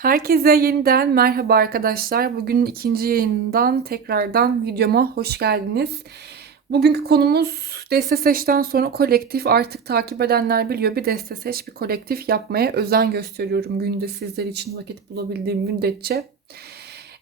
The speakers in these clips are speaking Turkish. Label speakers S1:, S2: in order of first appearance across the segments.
S1: Herkese yeniden merhaba arkadaşlar. Bugün ikinci yayından tekrardan videoma hoş geldiniz. Bugünkü konumuz deste seçten sonra kolektif artık takip edenler biliyor. Bir deste seç bir kolektif yapmaya özen gösteriyorum günde sizler için vakit bulabildiğim müddetçe.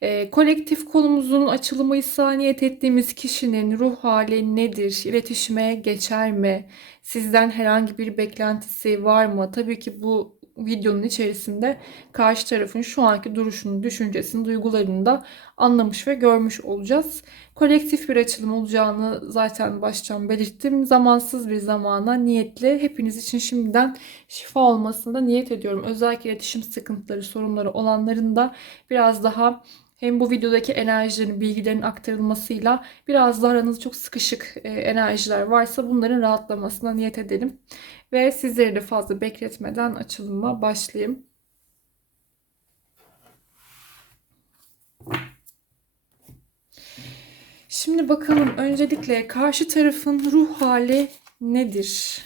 S1: E, kolektif konumuzun açılımı ise niyet ettiğimiz kişinin ruh hali nedir? İletişime geçer mi? Sizden herhangi bir beklentisi var mı? Tabii ki bu videonun içerisinde karşı tarafın şu anki duruşunu, düşüncesini, duygularını da anlamış ve görmüş olacağız. Kolektif bir açılım olacağını zaten baştan belirttim. Zamansız bir zamana niyetli hepiniz için şimdiden şifa olmasını da niyet ediyorum. Özellikle iletişim sıkıntıları, sorunları olanların da biraz daha hem bu videodaki enerjilerin, bilgilerin aktarılmasıyla biraz daha aranızda çok sıkışık e, enerjiler varsa bunların rahatlamasına niyet edelim. Ve sizleri de fazla bekletmeden açılıma başlayayım. Şimdi bakalım öncelikle karşı tarafın ruh hali nedir?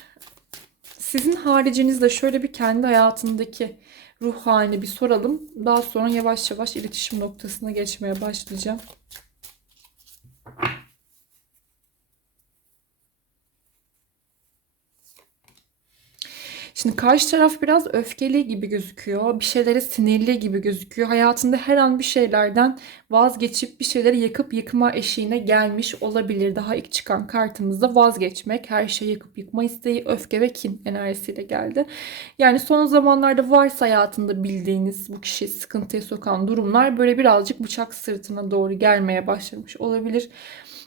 S1: Sizin haricinizde şöyle bir kendi hayatındaki ruh halini bir soralım. Daha sonra yavaş yavaş iletişim noktasına geçmeye başlayacağım. Şimdi karşı taraf biraz öfkeli gibi gözüküyor. Bir şeylere sinirli gibi gözüküyor. Hayatında her an bir şeylerden vazgeçip bir şeyleri yakıp yıkma eşiğine gelmiş olabilir. Daha ilk çıkan kartımızda vazgeçmek, her şeyi yakıp yıkma isteği, öfke ve kin enerjisiyle geldi. Yani son zamanlarda varsa hayatında bildiğiniz bu kişiyi sıkıntıya sokan durumlar böyle birazcık bıçak sırtına doğru gelmeye başlamış olabilir.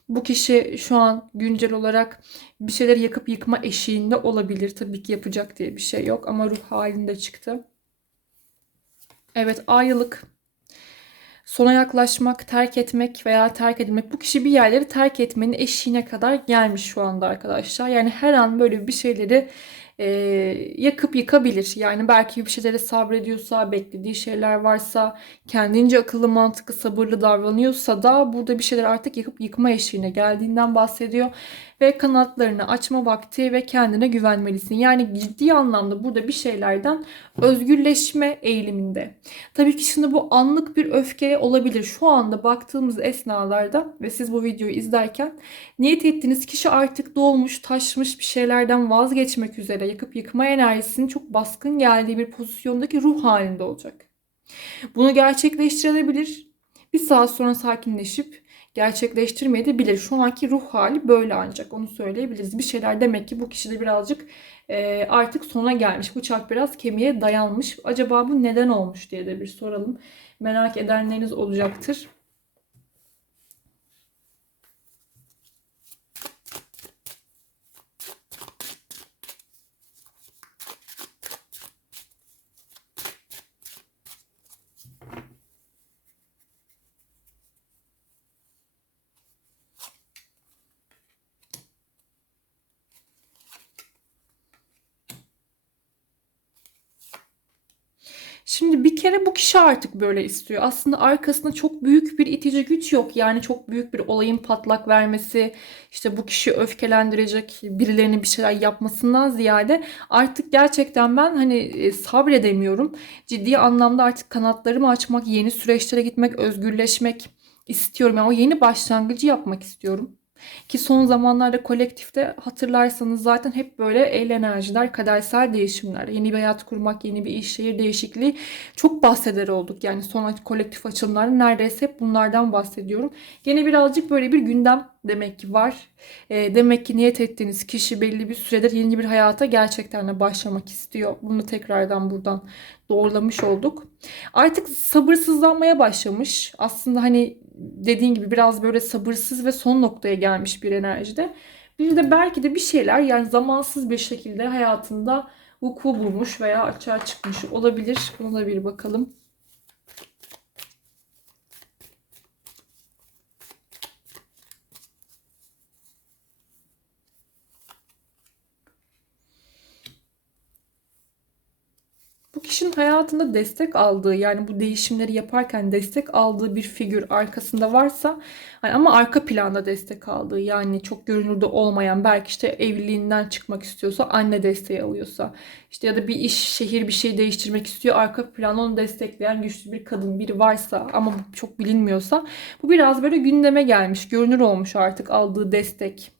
S1: Bu kişi şu an güncel olarak bir şeyler yakıp yıkma eşiğinde olabilir. Tabii ki yapacak diye bir şey yok ama ruh halinde çıktı. Evet aylık sona yaklaşmak, terk etmek veya terk edilmek. Bu kişi bir yerleri terk etmenin eşiğine kadar gelmiş şu anda arkadaşlar. Yani her an böyle bir şeyleri e, yakıp yıkabilir. Yani belki bir şeylere sabrediyorsa, beklediği şeyler varsa, kendince akıllı, mantıklı, sabırlı davranıyorsa da burada bir şeyler artık yakıp yıkma eşiğine geldiğinden bahsediyor ve kanatlarını açma vakti ve kendine güvenmelisin. Yani ciddi anlamda burada bir şeylerden özgürleşme eğiliminde. Tabii ki şimdi bu anlık bir öfke olabilir. Şu anda baktığımız esnalarda ve siz bu videoyu izlerken niyet ettiğiniz kişi artık dolmuş, taşmış bir şeylerden vazgeçmek üzere yakıp yıkma enerjisinin çok baskın geldiği bir pozisyondaki ruh halinde olacak. Bunu gerçekleştirebilir. Bir saat sonra sakinleşip gerçekleştirmeyebilir. Şu anki ruh hali böyle ancak onu söyleyebiliriz. Bir şeyler demek ki bu kişide birazcık e, artık sona gelmiş. Bıçak biraz kemiğe dayanmış. Acaba bu neden olmuş diye de bir soralım. Merak edenleriniz olacaktır. Şimdi bir kere bu kişi artık böyle istiyor. Aslında arkasında çok büyük bir itici güç yok. Yani çok büyük bir olayın patlak vermesi, işte bu kişi öfkelendirecek birilerinin bir şeyler yapmasından ziyade artık gerçekten ben hani e, sabredemiyorum. Ciddi anlamda artık kanatlarımı açmak, yeni süreçlere gitmek, özgürleşmek istiyorum. Yani o yeni başlangıcı yapmak istiyorum. Ki son zamanlarda kolektifte hatırlarsanız zaten hep böyle el enerjiler, kadersel değişimler, yeni bir hayat kurmak, yeni bir iş, şehir değişikliği çok bahseder olduk. Yani son kolektif açılımlarda neredeyse hep bunlardan bahsediyorum. Gene birazcık böyle bir gündem demek ki var. E, demek ki niyet ettiğiniz kişi belli bir süredir yeni bir hayata gerçekten de başlamak istiyor. Bunu tekrardan buradan doğrulamış olduk. Artık sabırsızlanmaya başlamış. Aslında hani dediğin gibi biraz böyle sabırsız ve son noktaya gelmiş bir enerjide. Bir de belki de bir şeyler yani zamansız bir şekilde hayatında vuku bulmuş veya açığa çıkmış olabilir. Buna bir bakalım. Kişinin hayatında destek aldığı yani bu değişimleri yaparken destek aldığı bir figür arkasında varsa hani ama arka planda destek aldığı yani çok görünürde olmayan belki işte evliliğinden çıkmak istiyorsa anne desteği alıyorsa işte ya da bir iş şehir bir şey değiştirmek istiyor arka planda onu destekleyen güçlü bir kadın biri varsa ama çok bilinmiyorsa bu biraz böyle gündeme gelmiş görünür olmuş artık aldığı destek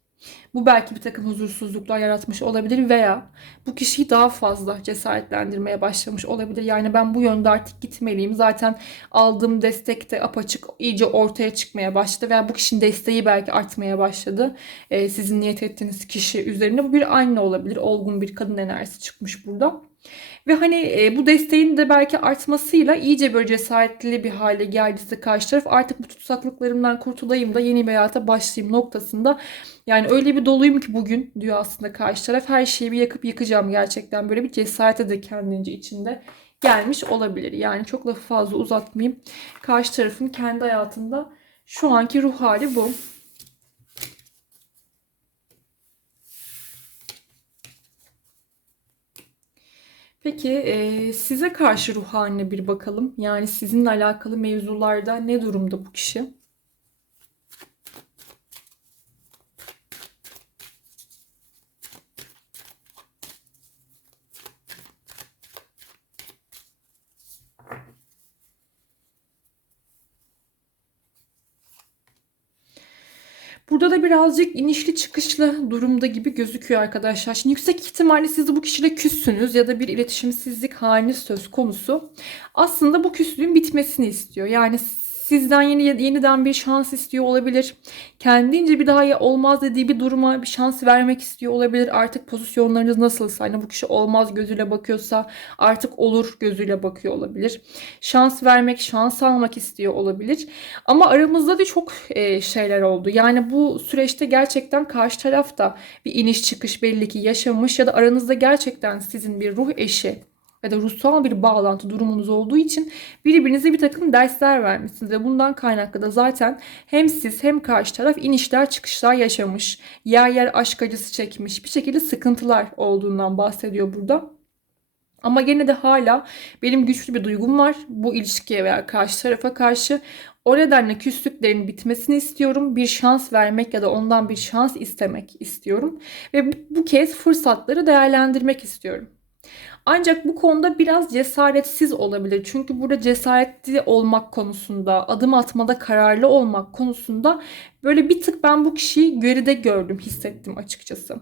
S1: bu belki bir takım huzursuzluklar yaratmış olabilir veya bu kişiyi daha fazla cesaretlendirmeye başlamış olabilir. Yani ben bu yönde artık gitmeliyim. Zaten aldığım destek de apaçık iyice ortaya çıkmaya başladı veya bu kişinin desteği belki artmaya başladı. Ee, sizin niyet ettiğiniz kişi üzerine bu bir anne olabilir. Olgun bir kadın enerjisi çıkmış burada. Ve hani e, bu desteğin de belki artmasıyla iyice böyle cesaretli bir hale geldiyse karşı taraf artık bu tutsaklıklarımdan kurtulayım da yeni bir hayata başlayayım noktasında. Yani öyle bir doluyum ki bugün diyor aslında karşı taraf her şeyi bir yakıp yıkacağım gerçekten böyle bir cesarete de kendince içinde gelmiş olabilir. Yani çok lafı fazla uzatmayayım. Karşı tarafın kendi hayatında şu anki ruh hali bu. Peki e, size karşı ruh haline bir bakalım. Yani sizinle alakalı mevzularda ne durumda bu kişi? Burada da birazcık inişli çıkışlı durumda gibi gözüküyor arkadaşlar. Şimdi yüksek ihtimalle siz de bu kişiyle küssünüz ya da bir iletişimsizlik haliniz söz konusu. Aslında bu küslüğün bitmesini istiyor. Yani sizden yeni yeniden bir şans istiyor olabilir. Kendince bir daha olmaz dediği bir duruma bir şans vermek istiyor olabilir. Artık pozisyonlarınız nasılsa hani bu kişi olmaz gözüyle bakıyorsa artık olur gözüyle bakıyor olabilir. Şans vermek, şans almak istiyor olabilir. Ama aramızda da çok e, şeyler oldu. Yani bu süreçte gerçekten karşı tarafta bir iniş çıkış belli ki yaşamış ya da aranızda gerçekten sizin bir ruh eşi ya da ruhsal bir bağlantı durumunuz olduğu için birbirinize bir takım dersler vermişsiniz ve bundan kaynaklı da zaten hem siz hem karşı taraf inişler çıkışlar yaşamış, yer yer aşk acısı çekmiş, bir şekilde sıkıntılar olduğundan bahsediyor burada. Ama gene de hala benim güçlü bir duygum var bu ilişkiye veya karşı tarafa karşı. O nedenle küslüklerin bitmesini istiyorum. Bir şans vermek ya da ondan bir şans istemek istiyorum. Ve bu kez fırsatları değerlendirmek istiyorum. Ancak bu konuda biraz cesaretsiz olabilir. Çünkü burada cesaretli olmak konusunda, adım atmada kararlı olmak konusunda böyle bir tık ben bu kişiyi geride gördüm, hissettim açıkçası.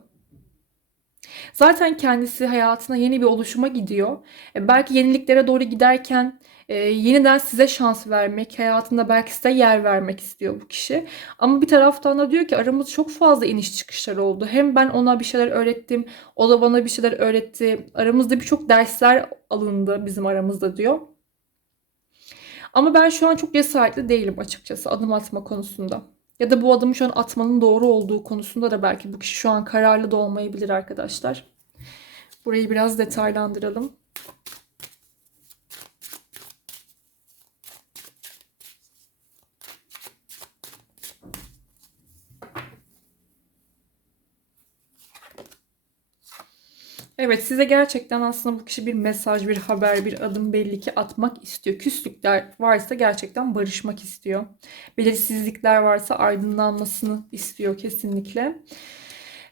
S1: Zaten kendisi hayatına yeni bir oluşuma gidiyor. E, belki yeniliklere doğru giderken e, yeniden size şans vermek, hayatında belki size yer vermek istiyor bu kişi. Ama bir taraftan da diyor ki aramızda çok fazla iniş çıkışlar oldu. Hem ben ona bir şeyler öğrettim, o da bana bir şeyler öğretti. Aramızda birçok dersler alındı bizim aramızda diyor. Ama ben şu an çok cesaretli değilim açıkçası adım atma konusunda. Ya da bu adımı şu an atmanın doğru olduğu konusunda da belki bu kişi şu an kararlı da olmayabilir arkadaşlar. Burayı biraz detaylandıralım. Evet size gerçekten aslında bu kişi bir mesaj, bir haber, bir adım belli ki atmak istiyor. Küslükler varsa gerçekten barışmak istiyor. Belirsizlikler varsa aydınlanmasını istiyor kesinlikle.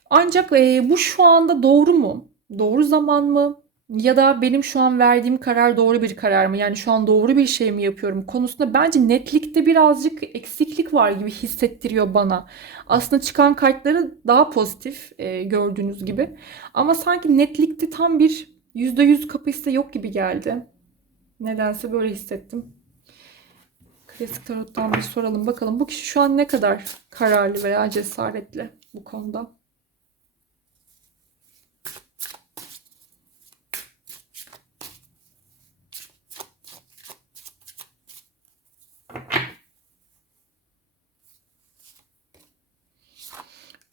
S1: Ancak e, bu şu anda doğru mu? Doğru zaman mı? Ya da benim şu an verdiğim karar doğru bir karar mı? Yani şu an doğru bir şey mi yapıyorum konusunda bence netlikte birazcık eksiklik var gibi hissettiriyor bana. Aslında çıkan kartları daha pozitif e, gördüğünüz gibi. Ama sanki netlikte tam bir %100 kapasite yok gibi geldi. Nedense böyle hissettim. Klasik tarottan bir soralım bakalım. Bu kişi şu an ne kadar kararlı veya cesaretli bu konuda?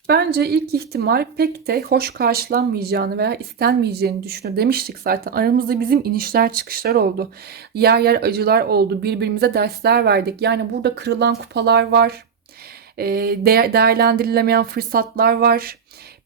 S1: Bence ilk ihtimal pek de hoş karşılanmayacağını veya istenmeyeceğini düşünüyor. Demiştik zaten aramızda bizim inişler çıkışlar oldu. Yer yer acılar oldu. Birbirimize dersler verdik. Yani burada kırılan kupalar var. E, değerlendirilemeyen fırsatlar var.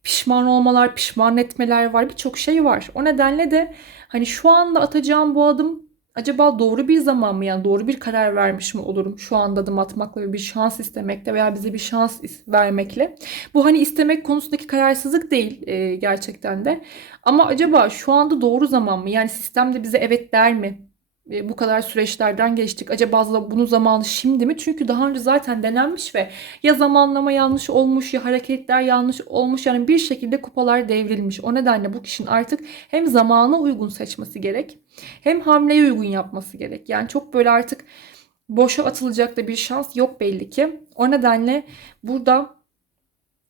S1: Pişman olmalar, pişman etmeler var. Birçok şey var. O nedenle de Hani şu anda atacağım bu adım acaba doğru bir zaman mı yani doğru bir karar vermiş mi olurum şu anda adım atmakla ve bir şans istemekle veya bize bir şans vermekle. Bu hani istemek konusundaki kararsızlık değil e, gerçekten de. Ama acaba şu anda doğru zaman mı? Yani sistem de bize evet der mi? E, bu kadar süreçlerden geçtik. Acaba bunun zamanı şimdi mi? Çünkü daha önce zaten denenmiş ve ya zamanlama yanlış olmuş ya hareketler yanlış olmuş. Yani bir şekilde kupalar devrilmiş. O nedenle bu kişinin artık hem zamana uygun seçmesi gerek hem hamleye uygun yapması gerek. Yani çok böyle artık boşa atılacak da bir şans yok belli ki. O nedenle burada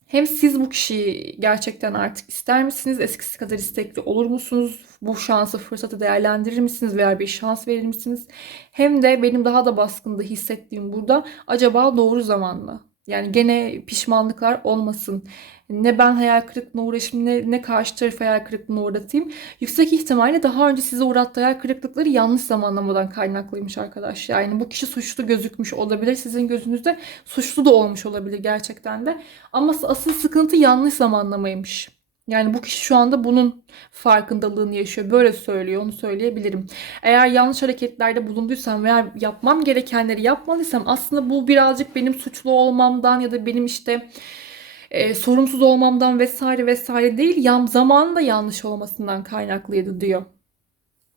S1: hem siz bu kişiyi gerçekten artık ister misiniz? Eskisi kadar istekli olur musunuz? Bu şansı, fırsatı değerlendirir misiniz veya bir şans verir misiniz? Hem de benim daha da baskında hissettiğim burada acaba doğru zaman mı? Yani gene pişmanlıklar olmasın. Ne ben hayal kırıklığına uğraşayım ne, ne karşı tarafı hayal kırıklığına uğratayım. Yüksek ihtimalle daha önce size uğrattığı hayal kırıklıkları yanlış zamanlamadan kaynaklıymış arkadaş. Yani bu kişi suçlu gözükmüş olabilir. Sizin gözünüzde suçlu da olmuş olabilir gerçekten de. Ama asıl sıkıntı yanlış zamanlamaymış. Yani bu kişi şu anda bunun farkındalığını yaşıyor. Böyle söylüyor, onu söyleyebilirim. Eğer yanlış hareketlerde bulunduysam veya yapmam gerekenleri yapmadıysam aslında bu birazcık benim suçlu olmamdan ya da benim işte e, sorumsuz olmamdan vesaire vesaire değil. Yan, zamanın da yanlış olmasından kaynaklıydı diyor.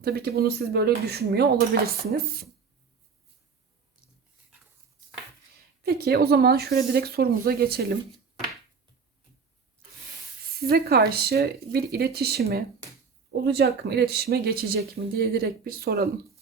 S1: Tabii ki bunu siz böyle düşünmüyor olabilirsiniz. Peki o zaman şöyle direkt sorumuza geçelim size karşı bir iletişimi olacak mı, iletişime geçecek mi diye direkt bir soralım.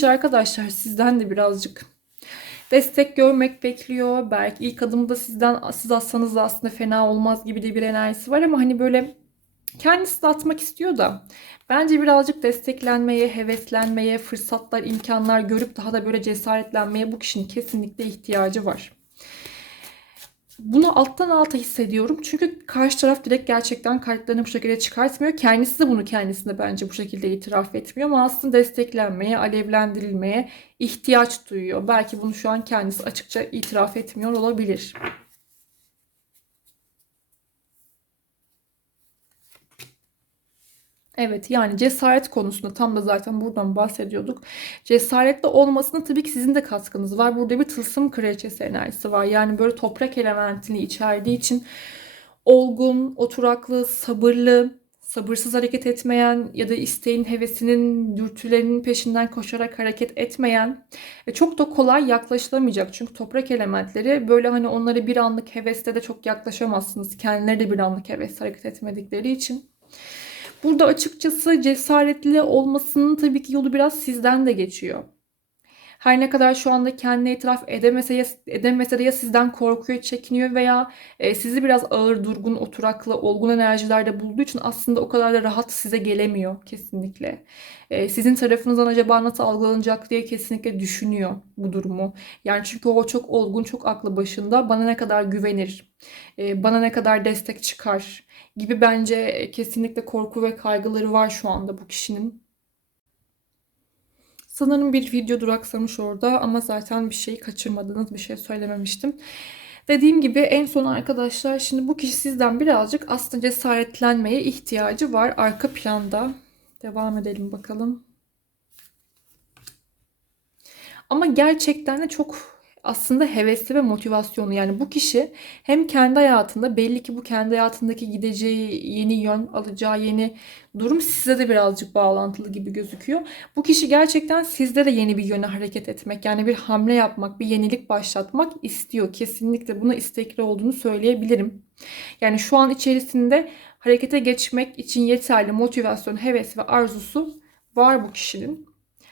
S1: Kişi arkadaşlar sizden de birazcık destek görmek bekliyor. Belki ilk adımda sizden siz atsanız da aslında fena olmaz gibi de bir enerjisi var ama hani böyle kendisi de atmak istiyor da bence birazcık desteklenmeye, heveslenmeye, fırsatlar, imkanlar görüp daha da böyle cesaretlenmeye bu kişinin kesinlikle ihtiyacı var. Bunu alttan alta hissediyorum. Çünkü karşı taraf direkt gerçekten kartlarını bu şekilde çıkartmıyor. Kendisi de bunu kendisine bence bu şekilde itiraf etmiyor. Ama aslında desteklenmeye, alevlendirilmeye ihtiyaç duyuyor. Belki bunu şu an kendisi açıkça itiraf etmiyor olabilir. Evet yani cesaret konusunda tam da zaten buradan bahsediyorduk. Cesaretli olmasına tabii ki sizin de katkınız var. Burada bir tılsım kraliçesi enerjisi var. Yani böyle toprak elementini içerdiği için olgun, oturaklı, sabırlı, sabırsız hareket etmeyen ya da isteğin, hevesinin, dürtülerinin peşinden koşarak hareket etmeyen ve çok da kolay yaklaşılamayacak. Çünkü toprak elementleri böyle hani onları bir anlık heveste de çok yaklaşamazsınız. Kendileri de bir anlık heves hareket etmedikleri için. Burada açıkçası cesaretli olmasının tabii ki yolu biraz sizden de geçiyor. Her ne kadar şu anda kendine itiraf edemese, ya, edemese de ya sizden korkuyor, çekiniyor veya e, sizi biraz ağır, durgun, oturaklı, olgun enerjilerde bulduğu için aslında o kadar da rahat size gelemiyor kesinlikle. E, sizin tarafınızdan acaba nasıl algılanacak diye kesinlikle düşünüyor bu durumu. Yani çünkü o çok olgun, çok aklı başında. Bana ne kadar güvenir, e, bana ne kadar destek çıkar gibi bence kesinlikle korku ve kaygıları var şu anda bu kişinin. Sanırım bir video duraksamış orada ama zaten bir şey kaçırmadınız, bir şey söylememiştim. Dediğim gibi en son arkadaşlar şimdi bu kişi sizden birazcık aslında cesaretlenmeye ihtiyacı var arka planda. Devam edelim bakalım. Ama gerçekten de çok aslında hevesli ve motivasyonu. Yani bu kişi hem kendi hayatında belli ki bu kendi hayatındaki gideceği yeni yön, alacağı yeni durum size de birazcık bağlantılı gibi gözüküyor. Bu kişi gerçekten sizde de yeni bir yöne hareket etmek, yani bir hamle yapmak, bir yenilik başlatmak istiyor. Kesinlikle buna istekli olduğunu söyleyebilirim. Yani şu an içerisinde harekete geçmek için yeterli motivasyon, heves ve arzusu var bu kişinin.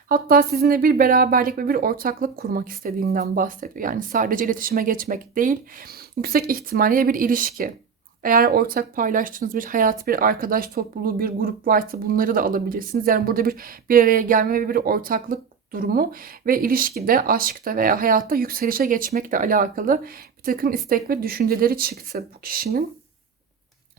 S1: Hatta sizinle bir beraberlik ve bir ortaklık kurmak istediğinden bahsediyor. Yani sadece iletişime geçmek değil, yüksek ihtimalle bir ilişki Eğer ortak paylaştığınız bir hayat, bir arkadaş topluluğu, bir grup varsa bunları da alabilirsiniz. Yani burada bir bir araya gelme ve bir ortaklık durumu ve ilişkide, aşkta veya hayatta yükselişe geçmekle alakalı bir takım istek ve düşünceleri çıktı bu kişinin.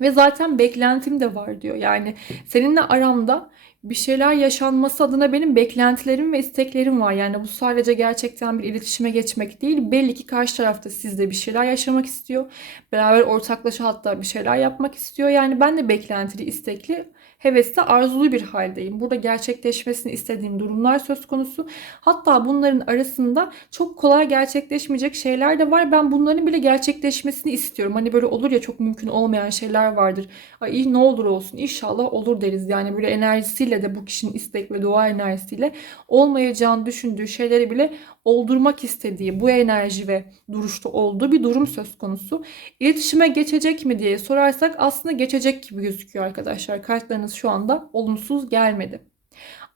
S1: Ve zaten beklentim de var diyor. Yani seninle aramda bir şeyler yaşanması adına benim beklentilerim ve isteklerim var. Yani bu sadece gerçekten bir iletişime geçmek değil. Belli ki karşı tarafta sizde bir şeyler yaşamak istiyor. Beraber ortaklaşa hatta bir şeyler yapmak istiyor. Yani ben de beklentili, istekli hevesli, arzulu bir haldeyim. Burada gerçekleşmesini istediğim durumlar söz konusu. Hatta bunların arasında çok kolay gerçekleşmeyecek şeyler de var. Ben bunların bile gerçekleşmesini istiyorum. Hani böyle olur ya çok mümkün olmayan şeyler vardır. Ay ne olur olsun inşallah olur deriz. Yani böyle enerjisiyle de bu kişinin istek ve dua enerjisiyle olmayacağını düşündüğü şeyleri bile oldurmak istediği bu enerji ve duruşta olduğu bir durum söz konusu. İletişime geçecek mi diye sorarsak aslında geçecek gibi gözüküyor arkadaşlar. Kartlarınız şu anda olumsuz gelmedi.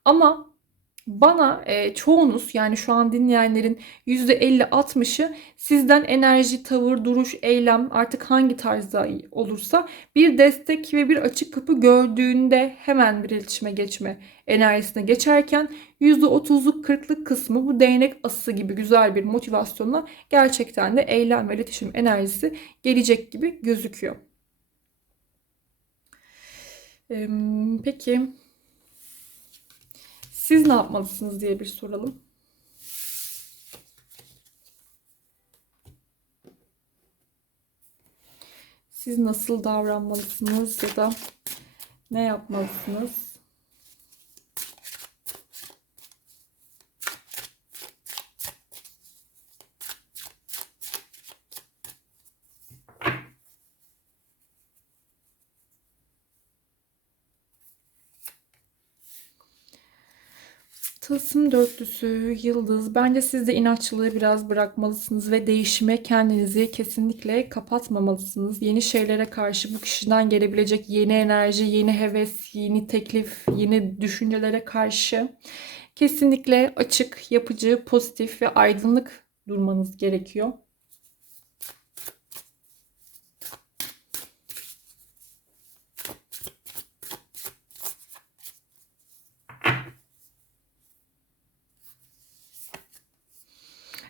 S1: Ama bana e, çoğunuz yani şu an dinleyenlerin %50-60'ı sizden enerji, tavır, duruş, eylem artık hangi tarzda olursa bir destek ve bir açık kapı gördüğünde hemen bir iletişime geçme enerjisine geçerken %30'luk 40'lık kısmı bu değnek ası gibi güzel bir motivasyonla gerçekten de eylem ve iletişim enerjisi gelecek gibi gözüküyor. Peki siz ne yapmalısınız diye bir soralım. Siz nasıl davranmalısınız ya da ne yapmalısınız? Tılsım dörtlüsü, yıldız. Bence siz de inatçılığı biraz bırakmalısınız ve değişime kendinizi kesinlikle kapatmamalısınız. Yeni şeylere karşı bu kişiden gelebilecek yeni enerji, yeni heves, yeni teklif, yeni düşüncelere karşı kesinlikle açık, yapıcı, pozitif ve aydınlık durmanız gerekiyor.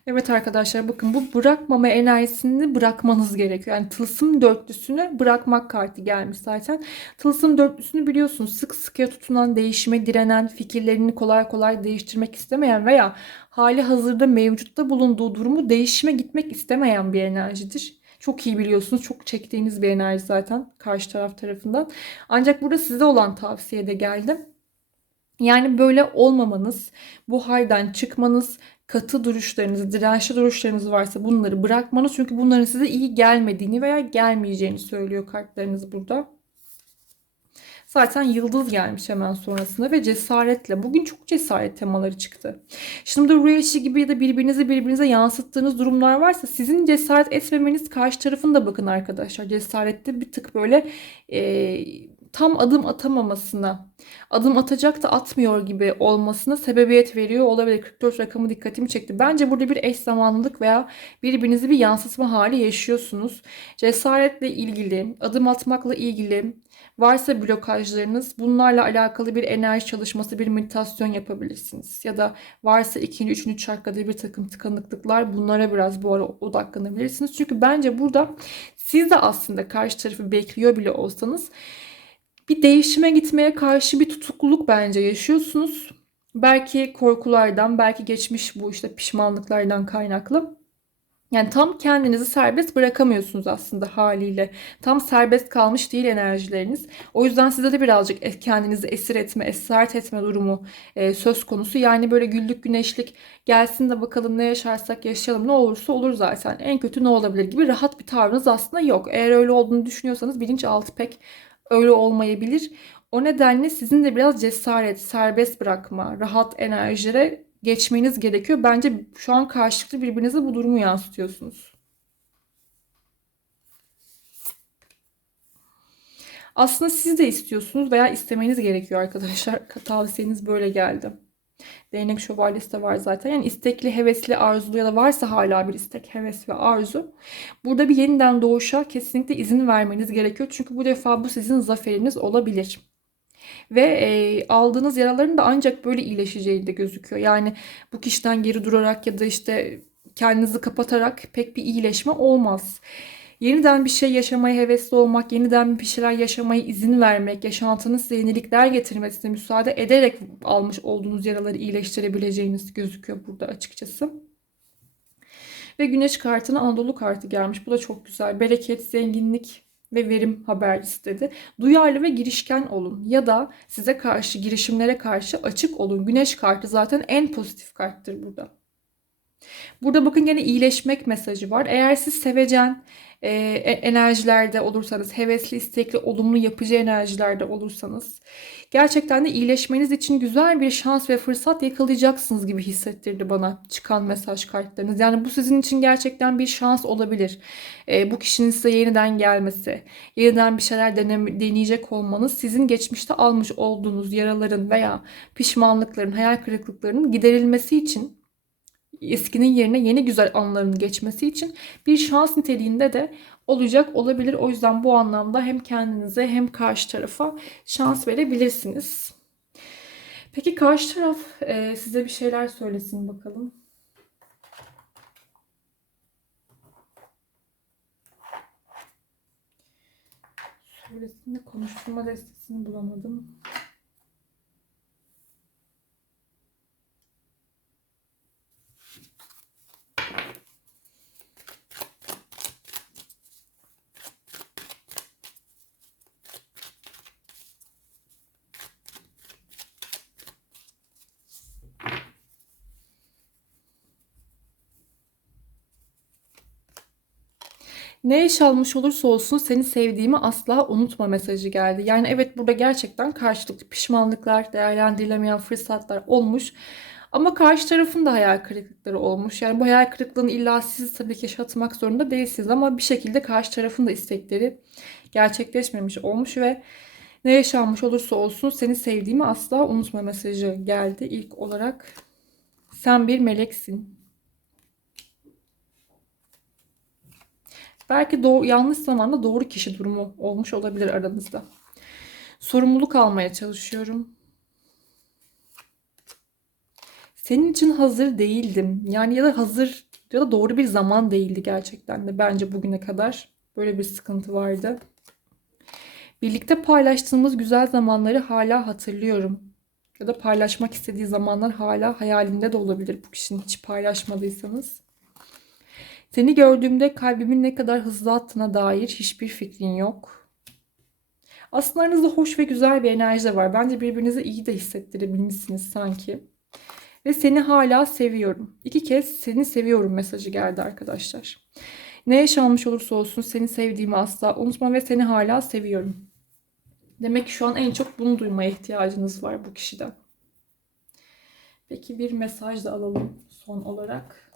S1: Evet arkadaşlar bakın bu bırakmama enerjisini bırakmanız gerekiyor. Yani tılsım dörtlüsünü bırakmak kartı gelmiş zaten. Tılsım dörtlüsünü biliyorsunuz sık sıkıya tutunan, değişime direnen, fikirlerini kolay kolay değiştirmek istemeyen veya hali hazırda mevcutta bulunduğu durumu değişime gitmek istemeyen bir enerjidir. Çok iyi biliyorsunuz. Çok çektiğiniz bir enerji zaten karşı taraf tarafından. Ancak burada size olan tavsiye de geldi. Yani böyle olmamanız, bu halden çıkmanız, katı duruşlarınız, dirençli duruşlarınız varsa bunları bırakmanız. Çünkü bunların size iyi gelmediğini veya gelmeyeceğini söylüyor kartlarınız burada. Zaten yıldız gelmiş hemen sonrasında ve cesaretle. Bugün çok cesaret temaları çıktı. Şimdi de rüya işi gibi ya da birbirinizi birbirinize yansıttığınız durumlar varsa sizin cesaret etmemeniz karşı tarafın da bakın arkadaşlar. Cesarette bir tık böyle e, tam adım atamamasına, adım atacak da atmıyor gibi olmasına sebebiyet veriyor olabilir. 44 rakamı dikkatimi çekti. Bence burada bir eş zamanlılık veya birbirinizi bir yansıtma hali yaşıyorsunuz. Cesaretle ilgili, adım atmakla ilgili varsa blokajlarınız bunlarla alakalı bir enerji çalışması, bir meditasyon yapabilirsiniz. Ya da varsa ikinci, üçüncü çakrada bir takım tıkanıklıklar bunlara biraz bu ara odaklanabilirsiniz. Çünkü bence burada siz de aslında karşı tarafı bekliyor bile olsanız bir değişime gitmeye karşı bir tutukluluk bence yaşıyorsunuz. Belki korkulardan, belki geçmiş bu işte pişmanlıklardan kaynaklı. Yani tam kendinizi serbest bırakamıyorsunuz aslında haliyle. Tam serbest kalmış değil enerjileriniz. O yüzden size de birazcık kendinizi esir etme, esaret etme durumu e, söz konusu. Yani böyle güllük güneşlik gelsin de bakalım ne yaşarsak yaşayalım ne olursa olur zaten. En kötü ne olabilir gibi rahat bir tavrınız aslında yok. Eğer öyle olduğunu düşünüyorsanız bilinçaltı pek öyle olmayabilir. O nedenle sizin de biraz cesaret, serbest bırakma, rahat enerjilere geçmeniz gerekiyor. Bence şu an karşılıklı birbirinize bu durumu yansıtıyorsunuz. Aslında siz de istiyorsunuz veya istemeniz gerekiyor arkadaşlar. Tavsiyeniz böyle geldi. Değnek şövalyesi de var zaten. Yani istekli, hevesli, arzulu ya da varsa hala bir istek, heves ve arzu. Burada bir yeniden doğuşa kesinlikle izin vermeniz gerekiyor. Çünkü bu defa bu sizin zaferiniz olabilir. Ve e, aldığınız yaraların da ancak böyle iyileşeceği de gözüküyor. Yani bu kişiden geri durarak ya da işte kendinizi kapatarak pek bir iyileşme olmaz. Yeniden bir şey yaşamaya hevesli olmak, yeniden bir şeyler yaşamaya izin vermek, yaşantının size yenilikler getirmesine müsaade ederek almış olduğunuz yaraları iyileştirebileceğiniz gözüküyor burada açıkçası. Ve güneş kartına Anadolu kartı gelmiş. Bu da çok güzel. Bereket, zenginlik ve verim habercisi dedi. Duyarlı ve girişken olun ya da size karşı girişimlere karşı açık olun. Güneş kartı zaten en pozitif karttır burada. Burada bakın gene iyileşmek mesajı var. Eğer siz sevecen, e, enerjilerde olursanız, hevesli, istekli, olumlu, yapıcı enerjilerde olursanız gerçekten de iyileşmeniz için güzel bir şans ve fırsat yakalayacaksınız gibi hissettirdi bana çıkan mesaj kartlarınız. Yani bu sizin için gerçekten bir şans olabilir. E, bu kişinin size yeniden gelmesi, yeniden bir şeyler deneme, deneyecek olmanız sizin geçmişte almış olduğunuz yaraların veya pişmanlıkların, hayal kırıklıklarının giderilmesi için eskinin yerine yeni güzel anların geçmesi için bir şans niteliğinde de olacak olabilir. O yüzden bu anlamda hem kendinize hem karşı tarafa şans verebilirsiniz. Peki karşı taraf e, size bir şeyler söylesin bakalım. Söylesin de konuşturma destesini bulamadım. Ne yaşanmış olursa olsun seni sevdiğimi asla unutma mesajı geldi. Yani evet burada gerçekten karşılıklı pişmanlıklar, değerlendirilemeyen fırsatlar olmuş. Ama karşı tarafın da hayal kırıklıkları olmuş. Yani bu hayal kırıklığını illa siz tabii ki yaşatmak zorunda değilsiniz. Ama bir şekilde karşı tarafın da istekleri gerçekleşmemiş olmuş ve ne yaşanmış olursa olsun seni sevdiğimi asla unutma mesajı geldi ilk olarak. Sen bir meleksin. Belki doğru, yanlış zamanda doğru kişi durumu olmuş olabilir aranızda. Sorumluluk almaya çalışıyorum. Senin için hazır değildim. Yani ya da hazır ya da doğru bir zaman değildi gerçekten de bence bugüne kadar. Böyle bir sıkıntı vardı. Birlikte paylaştığımız güzel zamanları hala hatırlıyorum. Ya da paylaşmak istediği zamanlar hala hayalinde de olabilir bu kişinin hiç paylaşmadıysanız. Seni gördüğümde kalbimin ne kadar hızlı attığına dair hiçbir fikrin yok. Aslında aranızda hoş ve güzel bir enerji de var. Bence birbirinizi iyi de hissettirebilmişsiniz sanki. Ve seni hala seviyorum. İki kez seni seviyorum mesajı geldi arkadaşlar. Ne yaşanmış olursa olsun seni sevdiğimi asla unutma ve seni hala seviyorum. Demek ki şu an en çok bunu duymaya ihtiyacınız var bu kişiden. Peki bir mesaj da alalım son olarak.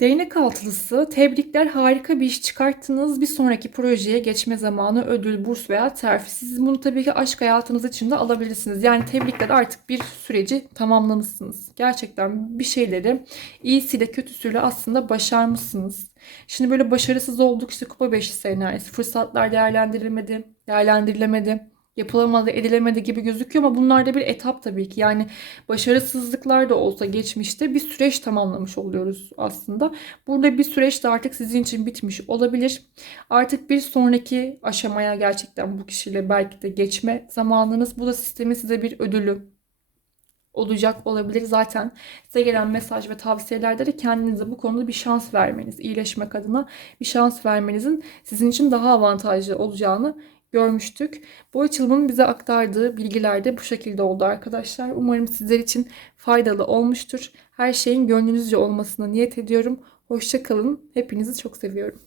S1: Değnek altılısı, tebrikler harika bir iş çıkarttınız. Bir sonraki projeye geçme zamanı ödül, burs veya terfi. Siz bunu tabii ki aşk hayatınız için de alabilirsiniz. Yani tebrikler artık bir süreci tamamlamışsınız. Gerçekten bir şeyleri iyisiyle kötüsüyle aslında başarmışsınız. Şimdi böyle başarısız olduk işte kupa beşlisi enerjisi. Fırsatlar değerlendirilmedi, değerlendirilemedi yapılamadı, edilemedi gibi gözüküyor ama bunlar da bir etap tabii ki. Yani başarısızlıklar da olsa geçmişte bir süreç tamamlamış oluyoruz aslında. Burada bir süreç de artık sizin için bitmiş olabilir. Artık bir sonraki aşamaya gerçekten bu kişiyle belki de geçme zamanınız. Bu da sistemin size bir ödülü olacak olabilir. Zaten size gelen mesaj ve tavsiyelerde de kendinize bu konuda bir şans vermeniz, iyileşmek adına bir şans vermenizin sizin için daha avantajlı olacağını görmüştük. Bu açılımın bize aktardığı bilgiler de bu şekilde oldu arkadaşlar. Umarım sizler için faydalı olmuştur. Her şeyin gönlünüzce olmasına niyet ediyorum. Hoşça kalın. Hepinizi çok seviyorum.